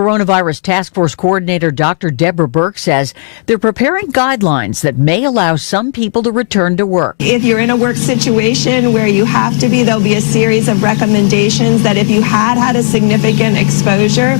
Coronavirus Task Force Coordinator Dr. Deborah Burke says they're preparing guidelines that may allow some people to return to work. If you're in a work situation where you have to be, there'll be a series of recommendations that if you had a significant exposure,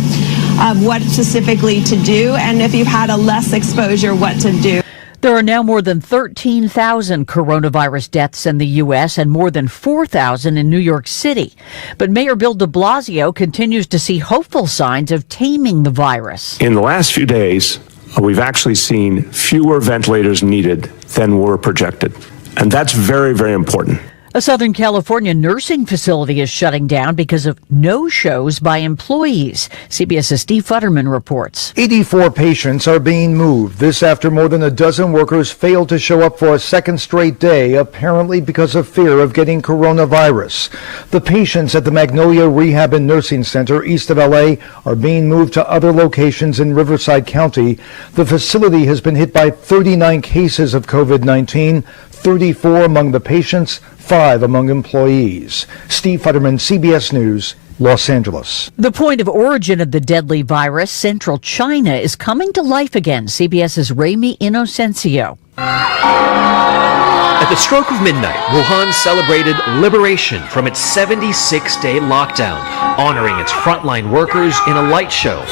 of what specifically to do, and if you've had a less exposure, what to do. There are now more than 13,000 coronavirus deaths in the U.S. and more than 4,000 in New York City. But Mayor Bill de Blasio continues to see hopeful signs of taming the virus. In the last few days, we've actually seen fewer ventilators needed than were projected. And that's very, very important. A Southern California nursing facility is shutting down because of no-shows by employees. CBS's Steve Futterman reports. 84 patients are being moved. This after more than a dozen workers failed to show up for a second straight day, apparently because of fear of getting coronavirus. The patients at the Magnolia Rehab and Nursing Center east of L.A. are being moved to other locations in Riverside County. The facility has been hit by 39 cases of COVID-19, 34 among the patients, 5 among employees. Steve Futterman, CBS News, Los Angeles. The point of origin of the deadly virus, central China, is coming to life again. CBS's Ramy Inocencio. At the stroke of midnight, Wuhan celebrated liberation from its 76-day lockdown, honoring its frontline workers in a light show.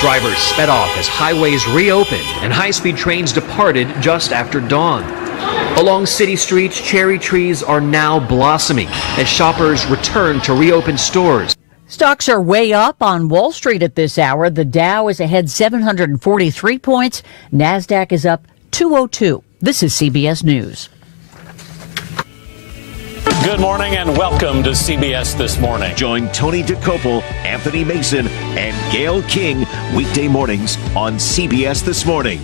Drivers sped off as highways reopened and high-speed trains departed just after dawn. Along city streets, cherry trees are now blossoming as shoppers return to reopen stores. Stocks are way up on Wall Street at this hour. The Dow is ahead 743 points. NASDAQ is up 202. This is CBS News. Good morning and welcome to CBS This Morning. Join Tony DeCopel, Anthony Mason, and Gail King weekday mornings on CBS This Morning.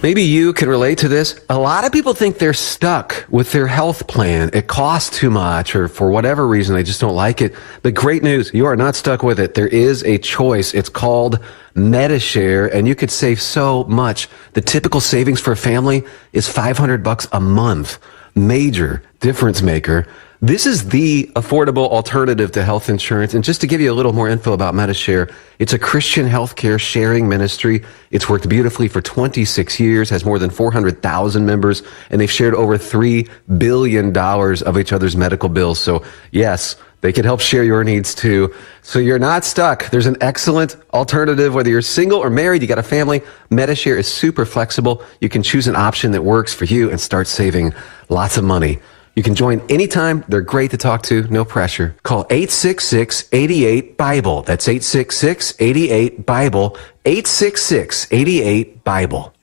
Maybe you can relate to this. A lot of people think they're stuck with their health plan. It costs too much, or for whatever reason, they just don't like it. But great news, you are not stuck with it. There is a choice. It's called MediShare, and you could save so much. The typical savings for a family is $500 a month. Major difference maker. This is the affordable alternative to health insurance. And just to give you a little more info about MediShare, it's a Christian healthcare sharing ministry. It's worked beautifully for 26 years, has more than 400,000 members, and they've shared over $3 billion of each other's medical bills. So yes, they can help share your needs too. So you're not stuck. There's an excellent alternative, whether you're single or married, you got a family. MediShare is super flexible. You can choose an option that works for you and start saving lots of money. You can join anytime. They're great to talk to. No pressure. Call 866-88-BIBLE. That's 866-88-BIBLE. 866-88-BIBLE.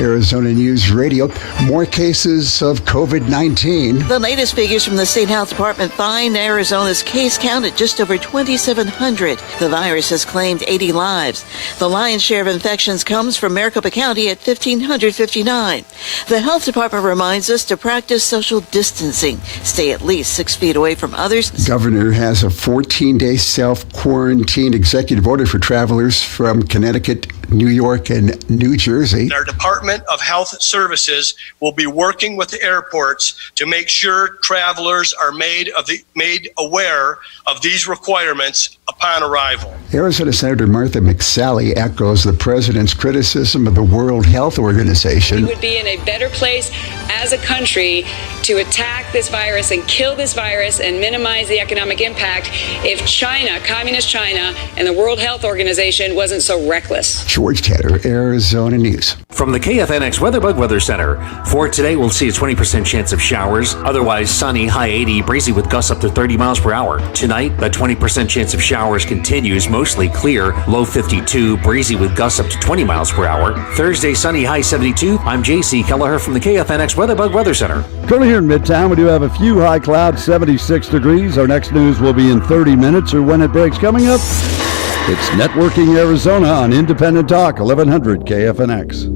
Arizona News Radio. More cases of COVID-19. The latest figures from the State Health Department find Arizona's case count at just over 2,700. The virus has claimed 80 lives. The lion's share of infections comes from Maricopa County at 1,559. The health department reminds us to practice social distancing. Stay at least 6 feet away from others. Governor has a 14-day self-quarantine executive order for travelers from Connecticut, New York, and New Jersey. Our Department of Health Services will be working with the airports to make sure travelers are made aware of these requirements upon arrival. Arizona Senator Martha McSally echoes the president's criticism of the World Health Organization. We would be in a better place as a country to attack this virus and kill this virus and minimize the economic impact if China, communist China, and the World Health Organization wasn't so reckless. George Tatter, Arizona News. From the KFNX WeatherBug Weather Center. For today, we'll see a 20% chance of showers. Otherwise sunny, high 80, breezy with gusts up to 30 miles per hour. Tonight, the 20% chance of showers continues, mostly clear, low 52, breezy with gusts up to 20 miles per hour. Thursday, sunny, high 72. I'm JC Kelleher from the KFNX WeatherBug Weather Center. Currently here in Midtown, we do have a few high clouds, 76 degrees. Our next news will be in 30 minutes or when it breaks. Coming up, it's Networking Arizona on Independent Talk, 1100 KFNX.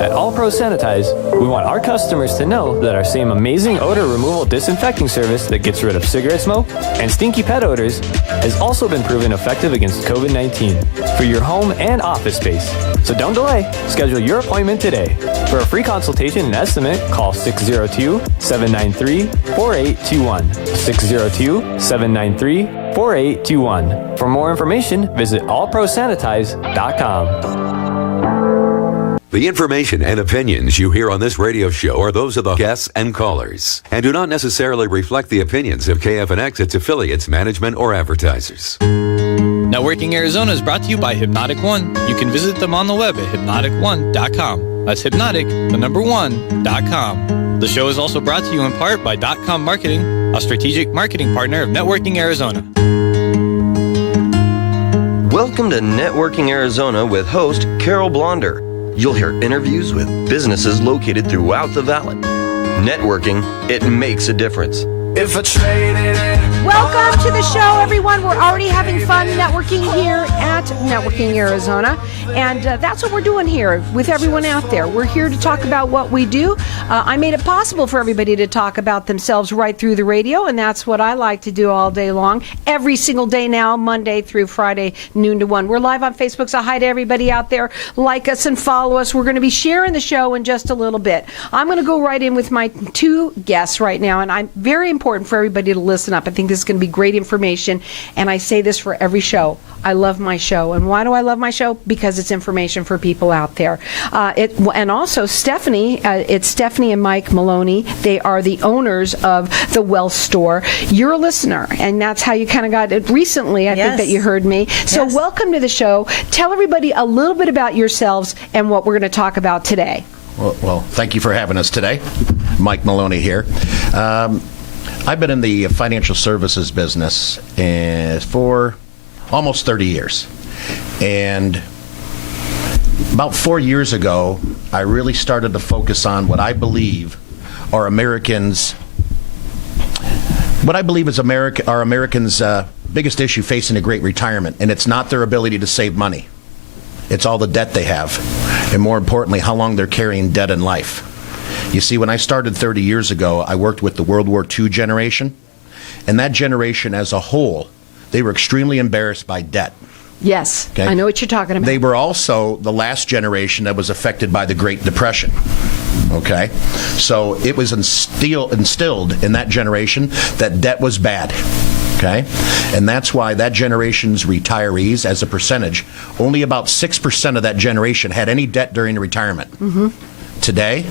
At All Pro Sanitize, we want our customers to know that our same amazing odor removal disinfecting service that gets rid of cigarette smoke and stinky pet odors has also been proven effective against COVID-19 for your home and office space. So don't delay. Schedule your appointment today. For a free consultation and estimate, call 602-793-4821. 602-793-4821. 4821. For more information, visit allprosanitize.com. The information and opinions you hear on this radio show are those of the guests and callers and do not necessarily reflect the opinions of KFNX, its affiliates, management, or advertisers. Networking Arizona is brought to you by Hypnotic One. You can visit them on the web at hypnotic1.com. That's hypnotic1.com. The show is also brought to you in part by .com Marketing, a strategic marketing partner of Networking Arizona. Welcome to Networking Arizona with host Carol Blonder. You'll hear interviews with businesses located throughout the valley. Networking, it makes a difference. If I traded it. Welcome to the show, everyone. We're already having fun networking here at Networking Arizona, and that's what we're doing here with everyone out there. We're here to talk about what we do. I made it possible for everybody to talk about themselves right through the radio, and that's what I like to do all day long, every single day now, Monday through Friday, noon to 1. We're live on Facebook, so hi to everybody out there. Like us and follow us. We're going to be sharing the show in just a little bit. I'm going to go right in with my two guests right now, and I'm very important for everybody to listen up. I think this is going to be great information, and I say this for every show. I love my show. And why do I love my show? Because it's information for people out there. And also Stephanie, it's Stephanie and Mike Maloney. They are the owners of the Wealth Store. You're a listener, and that's how you kind of got it recently. I think that you heard me. So welcome to the show. Tell everybody a little bit about yourselves and what we're going to talk about today. Well, thank you for having us today. Mike Maloney here. I've been in the financial services business for almost 30 years. And about 4 years ago, I really started to focus on what I believe are Americans' biggest issue facing a great retirement. And it's not their ability to save money. It's all the debt they have. And more importantly, how long they're carrying debt in life. You see, when I started 30 years ago, I worked with the World War II generation, and that generation as a whole, they were extremely embarrassed by debt. Yes, okay? I know what you're talking about. They were also the last generation that was affected by the Great Depression. Okay? So it was instilled in that generation that debt was bad. Okay? And that's why that generation's retirees, as a percentage, only about 6% of that generation had any debt during retirement. Mm-hmm. Today,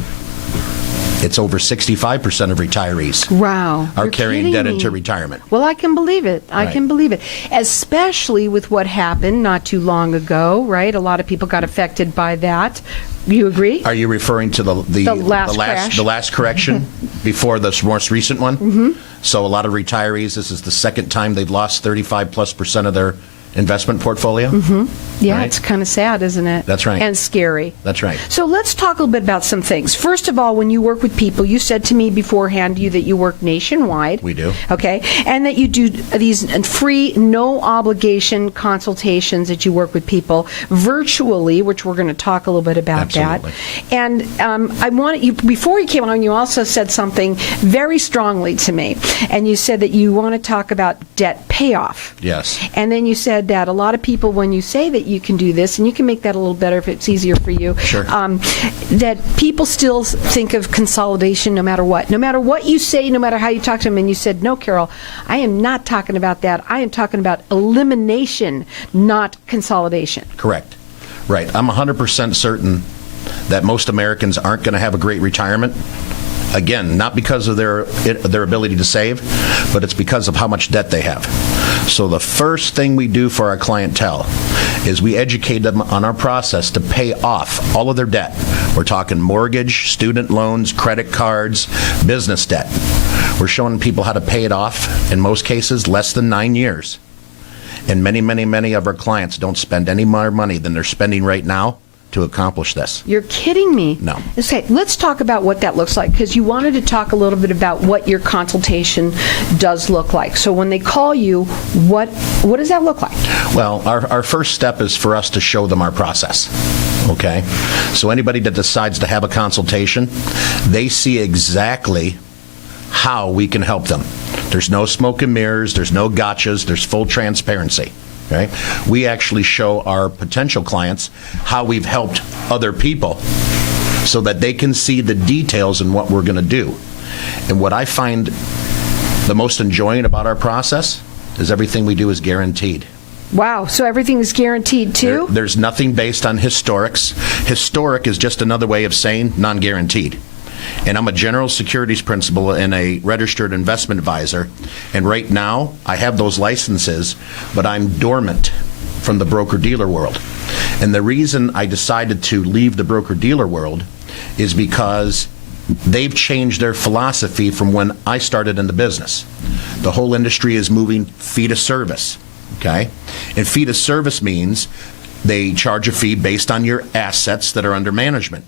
it's over 65% of retirees are carrying debt into retirement. Well, I can believe it. I can believe it. Especially with what happened not too long ago, right? A lot of people got affected by that. You agree? Are you referring to the last correction before this most recent one? Mm-hmm. So a lot of retirees, this is the second time they've lost 35+% of their investment portfolio? Mm-hmm. Yeah, right? It's kind of sad, isn't it? That's right. And scary. That's right. So let's talk a little bit about some things. First of all, when you work with people, you said to me beforehand that you work nationwide. We do. Okay. And that you do these free, no obligation consultations that you work with people virtually, which we're going to talk a little bit about. Absolutely. That. And I wanted you, before you came on, you also said something very strongly to me. And you said that you want to talk about debt payoff. Yes. And then you said that a lot of people, when you say that you can do this, and you can make that a little better if it's easier for you, sure. That people still think of consolidation no matter what. No matter what you say, no matter how you talk to them, and you said, no, Carol, I am not talking about that. I am talking about elimination, not consolidation. Correct. Right. I'm 100% certain that most Americans aren't going to have a great retirement. Again, not because of their ability to save, but it's because of how much debt they have. So the first thing we do for our clientele is we educate them on our process to pay off all of their debt. We're talking mortgage, student loans, credit cards, business debt. We're showing people how to pay it off, in most cases, less than 9 years. And many, many, many of our clients don't spend any more money than they're spending right now to accomplish this. You're kidding me. No. Okay, let's talk about what that looks like, because you wanted to talk a little bit about what your consultation does look like. So when they call you, what does that look like? Well, our first step is for us to show them our process. Okay? So anybody that decides to have a consultation, they see exactly how we can help them. There's no smoke and mirrors, there's no gotchas, there's full transparency. Okay? We actually show our potential clients how we've helped other people so that they can see the details in what we're going to do. And what I find the most enjoying about our process is everything we do is guaranteed. Wow, so everything is guaranteed too? There's nothing based on historics. Historic is just another way of saying non-guaranteed. And I'm a general securities principal and a registered investment advisor. And right now, I have those licenses, but I'm dormant from the broker-dealer world. And the reason I decided to leave the broker-dealer world is because they've changed their philosophy from when I started in the business. The whole industry is moving fee to service. Okay? And fee to service means they charge a fee based on your assets that are under management.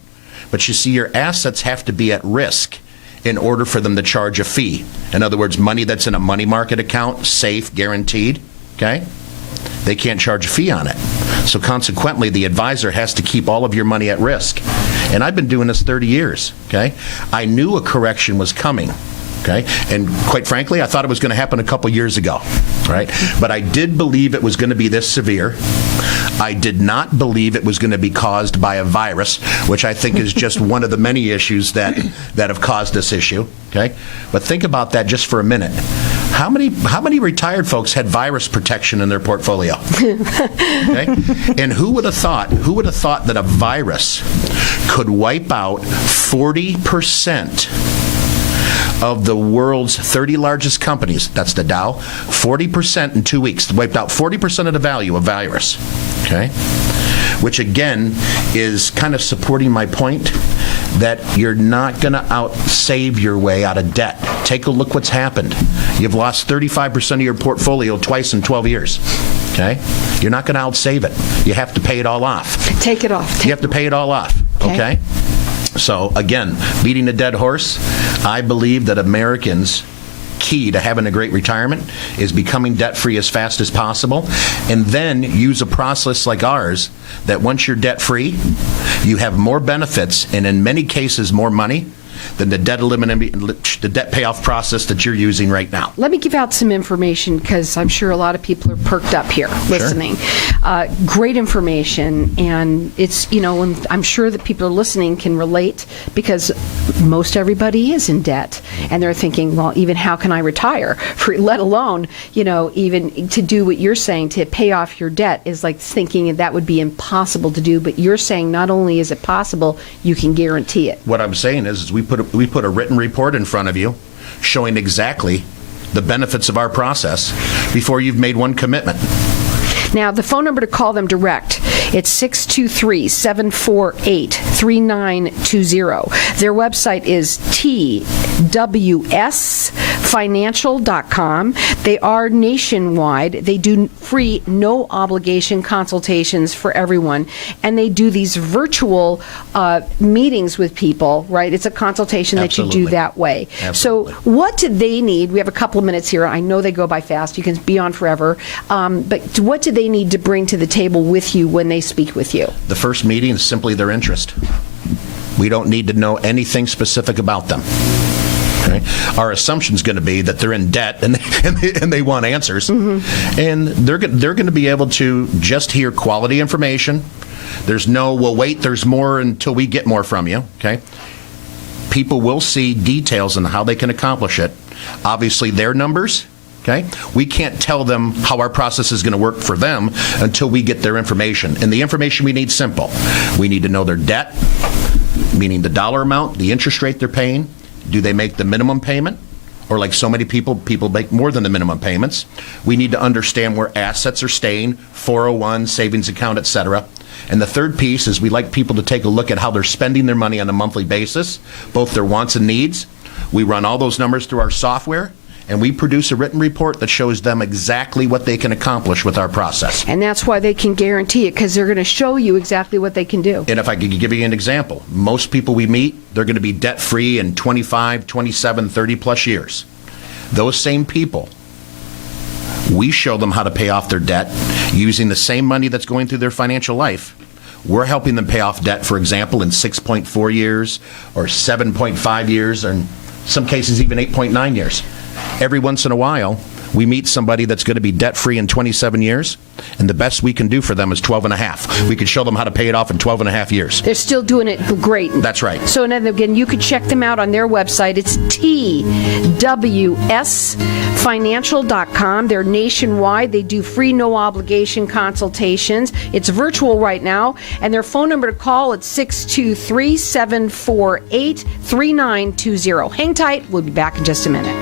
But you see, your assets have to be at risk in order for them to charge a fee. In other words, money that's in a money market account, safe, guaranteed, okay? They can't charge a fee on it. So consequently, the advisor has to keep all of your money at risk. And I've been doing this 30 years, okay? I knew a correction was coming. Okay? And quite frankly, I thought it was going to happen a couple years ago, right? But I did believe it was going to be this severe. I did not believe it was going to be caused by a virus, which I think is just one of the many issues that have caused this issue. Okay? But think about that just for a minute. How many retired folks had virus protection in their portfolio? Okay? And who would have thought that a virus could wipe out 40% of the world's 30 largest companies, that's the Dow, 40% in 2 weeks, wiped out 40% of the value of virus, okay? Which again is kind of supporting my point that you're not going to out-save your way out of debt. Take a look what's happened. You've lost 35% of your portfolio twice in 12 years, okay? You're not going to out-save it. You have to pay it all off. Take it off. You have to pay it all off, okay? So, again, beating a dead horse, I believe that Americans' key to having a great retirement is becoming debt-free as fast as possible, and then use a process like ours that once you're debt-free, you have more benefits and in many cases more money than the debt payoff process that you're using right now. Let me give out some information because I'm sure a lot of people are perked up here listening. Sure. Great information, and it's, and I'm sure that people are listening can relate because most everybody is in debt, and they're thinking, well, even how can I retire? Let alone, even to do what you're saying, to pay off your debt is like thinking that would be impossible to do, but you're saying not only is it possible, you can guarantee it. What I'm saying is we put a written report in front of you showing exactly the benefits of our process before you've made one commitment. Now, the phone number to call them direct, it's 623-748-3920. Their website is twsfinancial.com. They are nationwide. They do free, no obligation consultations for everyone. And they do these virtual meetings with people, right? It's a consultation Absolutely. that you do that way. Absolutely. So what do they need? We have a couple of minutes here. I know they go by fast. You can be on forever. But what do they need to bring to the table with you when they speak with you? The first meeting is simply their interest. We don't need to know anything specific about them. Okay? Our assumption is going to be that they're in debt and they want answers. Mm-hmm. And they're going to be able to just hear quality information. There's no, well, wait, there's more until we get more from you. Okay? People will see details on how they can accomplish it. Obviously, their numbers. Okay? We can't tell them how our process is going to work for them until we get their information. And the information we need is simple. We need to know their debt, meaning the dollar amount, the interest rate they're paying. Do they make the minimum payment? Or like so many people make more than the minimum payments. We need to understand where assets are staying, 401, savings account, etc. And the third piece is we like people to take a look at how they're spending their money on a monthly basis, both their wants and needs. We run all those numbers through our software. And we produce a written report that shows them exactly what they can accomplish with our process. And that's why they can guarantee it, because they're going to show you exactly what they can do. And if I could give you an example, most people we meet, they're going to be debt-free in 25, 27, 30-plus years. Those same people, we show them how to pay off their debt using the same money that's going through their financial life. We're helping them pay off debt, for example, in 6.4 years or 7.5 years, or in some cases even 8.9 years. Every once in a while, we meet somebody that's going to be debt-free in 27 years, and the best we can do for them is 12 and a half. We could show them how to pay it off in 12 and a half years. They're still doing it great. That's right. So, and again, you could check them out on their website. It's TWSFinancial.com. They're nationwide. They do free, no-obligation consultations. It's virtual right now. And their phone number to call is 623-748-3920. Hang tight. We'll be back in just a minute.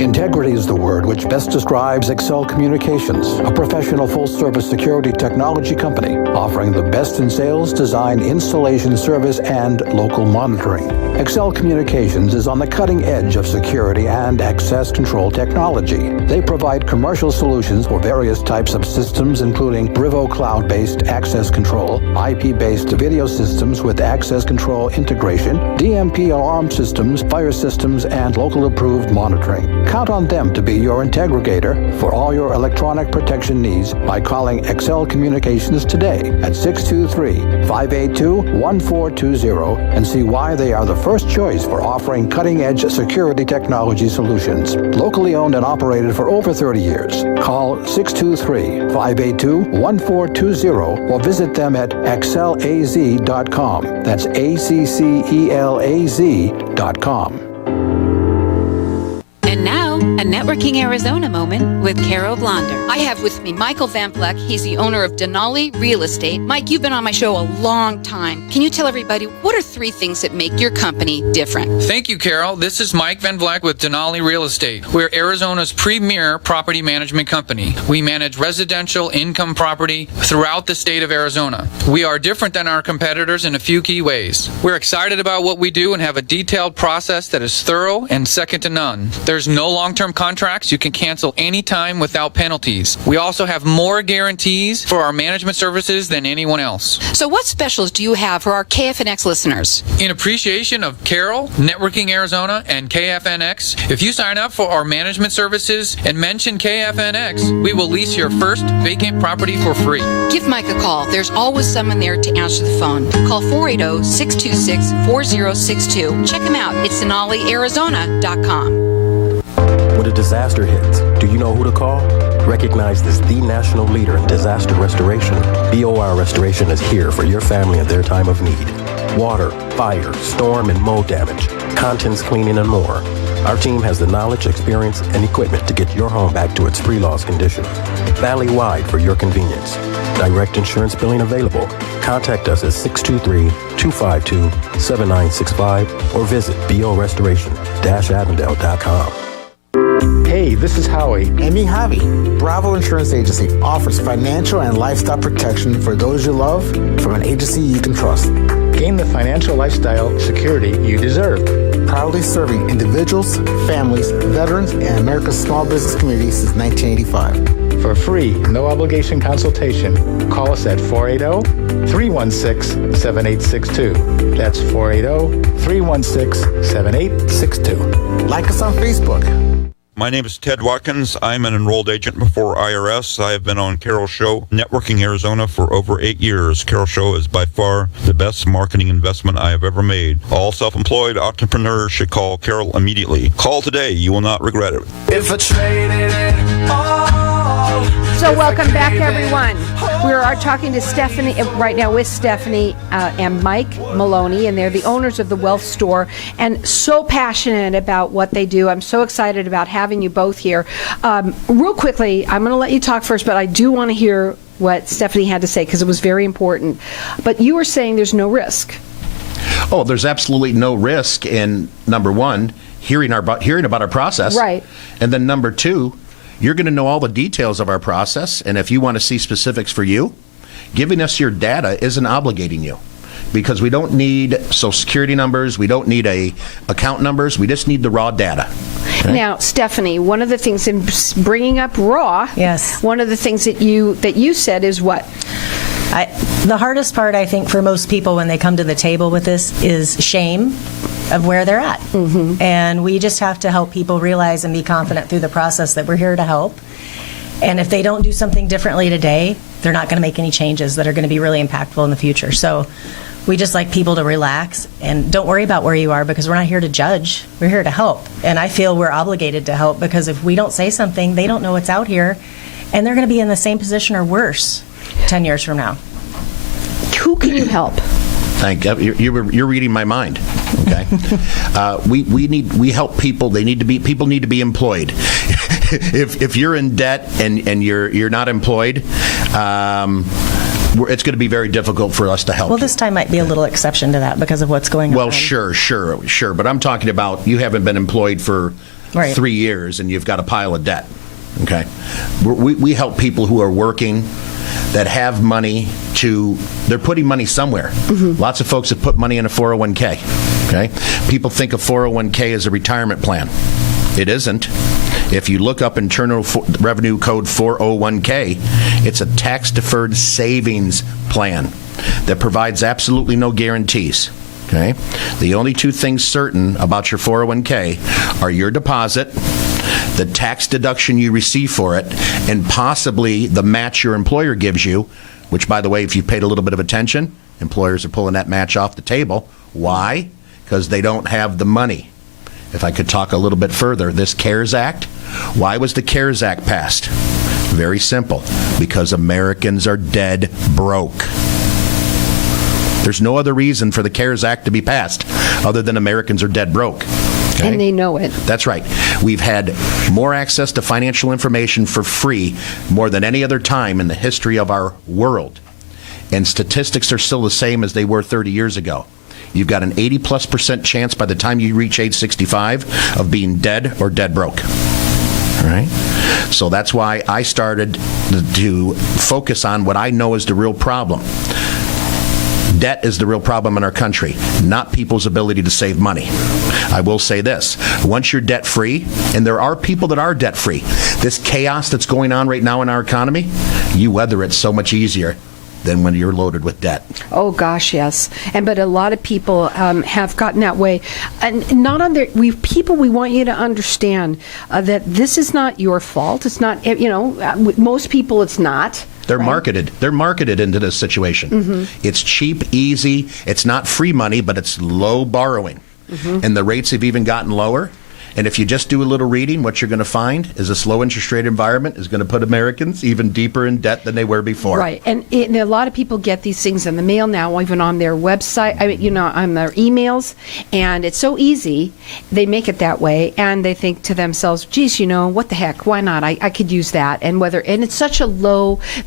Integrity is the word which best describes Excel Communications, a professional full-service security technology company offering the best in sales, design, installation, service, and local monitoring. Excel Communications is on the cutting edge of security and access control technology. They provide commercial solutions for various types of systems, including Brivo cloud-based access control, IP-based video systems with access control integration, DMP alarm systems, fire systems, and local approved monitoring. Count on them to be your integrator for all your electronic protection needs by calling Excel Communications today at 623-582-1420 and see why they are the first choice for offering cutting-edge security technology solutions. Locally owned and operated for over 30 years. Call 623-582-1420 or visit them at accelaz.com. That's ACCELAZ.com. And now, a Networking Arizona moment with Carol Blonder. I have with me Michael Van Vleck. He's the owner of Denali Real Estate. Mike, you've been on my show a long time. Can you tell everybody what are 3 things that make your company different? Thank you, Carol. This is Mike Van Vleck with Denali Real Estate. We're Arizona's premier property management company. We manage residential income property throughout the state of Arizona. We are different than our competitors in a few key ways. We're excited about what we do and have a detailed process that is thorough and second to none. There's no long-term contracts. You can cancel anytime without penalties. We also have more guarantees for our management services than anyone else. So what specials do you have for our KFNX listeners? In appreciation of Carol, Networking Arizona, and KFNX, if you sign up for our management services and mention KFNX, we will lease your first vacant property for free. Give Mike a call. There's always someone there to answer the phone. Call 480-626-4062. Check him out. It's DenaliArizona.com. When a disaster hits, do you know who to call? Recognized as the national leader in disaster restoration, BOR Restoration is here for your family in their time of need. Water, fire, storm, and mold damage, contents cleaning, and more. Our team has the knowledge, experience, and equipment to get your home back to its pre-loss condition. Valley-wide for your convenience. Direct insurance billing available. Contact us at 623-252-7965 or visit borestoration-avondale.com. Hey, this is Howie. And me, Javi. Bravo Insurance Agency offers financial and lifestyle protection for those you love from an agency you can trust. Gain the financial lifestyle security you deserve. Proudly serving individuals, families, veterans, and America's small business community since 1985. For free, no-obligation consultation, call us at 480-316-7862. That's 480-316-7862. Like us on Facebook. My name is Ted Watkins. I'm an enrolled agent before IRS. I have been on Carol's show, Networking Arizona, for over 8 years. Carol's show is by far the best marketing investment I have ever made. All self-employed entrepreneurs should call Carol immediately. Call today. You will not regret it. If I traded it all. So welcome back, everyone. We are talking to Stephanie right now with Stephanie and Mike Maloney, and they're the owners of the Wealth Store and so passionate about what they do. I'm so excited about having you both here. Real quickly, I'm going to let you talk first, but I do want to hear what Stephanie had to say because it was very important. But you were saying there's no risk. Oh, there's absolutely no risk in, number one, hearing about our process. Right. And then number two, you're going to know all the details of our process, and if you want to see specifics for you, giving us your data isn't obligating you because we don't need Social Security numbers, we don't need account numbers, we just need the raw data. Okay? Now, Stephanie, one of the things in bringing up raw, yes, one of the things that you said is what? The hardest part, I think, for most people when they come to the table with this is shame of where they're at. Mm-hmm. And we just have to help people realize and be confident through the process that we're here to help. And if they don't do something differently today, they're not going to make any changes that are going to be really impactful in the future. So We just like people to relax and don't worry about where you are, because we're not here to judge. We're here to help. And I feel we're obligated to help, because if we don't say something, they don't know what's out here, and they're going to be in the same position or worse 10 years from now. Who can you help? Thank you. You're reading my mind. Okay. We help people. People need to be employed. If you're in debt and you're not employed, it's going to be very difficult for us to help. Well, this time might be a little exception to that because of what's going on. Well, sure. But I'm talking about you haven't been employed for 3 years and you've got a pile of debt. Okay. We help people who are working, that have money they're putting money somewhere. Lots of folks have put money in a 401k. Okay. People think a 401k is a retirement plan. It isn't. If you look up Internal Revenue Code 401k, it's a tax-deferred savings plan that provides absolutely no guarantees. Okay? The only two things certain about your 401k are your deposit, the tax deduction you receive for it, and possibly the match your employer gives you, which, by the way, if you paid a little bit of attention, employers are pulling that match off the table. Why? Because they don't have the money. If I could talk a little bit further, this CARES Act, why was the CARES Act passed? Very simple. Because Americans are dead broke. There's no other reason for the CARES Act to be passed other than Americans are dead broke. Okay? And they know it. That's right. We've had more access to financial information for free more than any other time in the history of our world. And statistics are still the same as they were 30 years ago. You've got an 80+% chance by the time you reach age 65 of being dead or dead broke. All right? So that's why I started to focus on what I know is the real problem. Debt is the real problem in our country, not people's ability to save money. I will say this. Once you're debt-free, and there are people that are debt-free, this chaos that's going on right now in our economy, you weather it so much easier than when you're loaded with debt. Oh gosh, yes. But a lot of people have gotten that way, and not on their. We want you to understand that this is not your fault. It's not. Most people, it's not. They're marketed. They're marketed into this situation. It's cheap, easy. It's not free money, but it's low borrowing, and the rates have even gotten lower. And if you just do a little reading, what you're going to find is this low interest rate environment is going to put Americans even deeper in debt than they were before. Right. And a lot of people get these things in the mail now, even on their website, on their emails. And it's so easy. They make it that way. And they think to themselves, geez, what the heck? Why not? I could use that. And it's such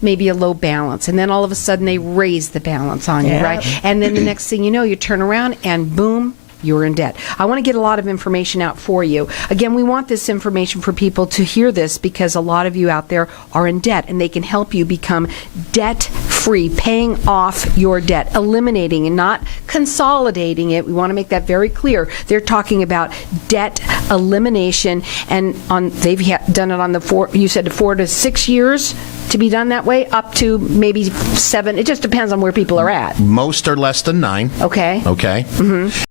maybe a low balance. And then all of a sudden they raise the balance on you, right? And then the next thing you know, you turn around and boom, you're in debt. I want to get a lot of information out for you. Again, we want this information for people to hear this because a lot of you out there are in debt, and they can help you become debt-free, paying off your debt, eliminating and not consolidating it. We want to make that very clear. They're talking about debt elimination, and they've done it on you said 4 to 6 years to be done that way, up to maybe 7. It just depends on where people are at. Most are less than 9. Okay.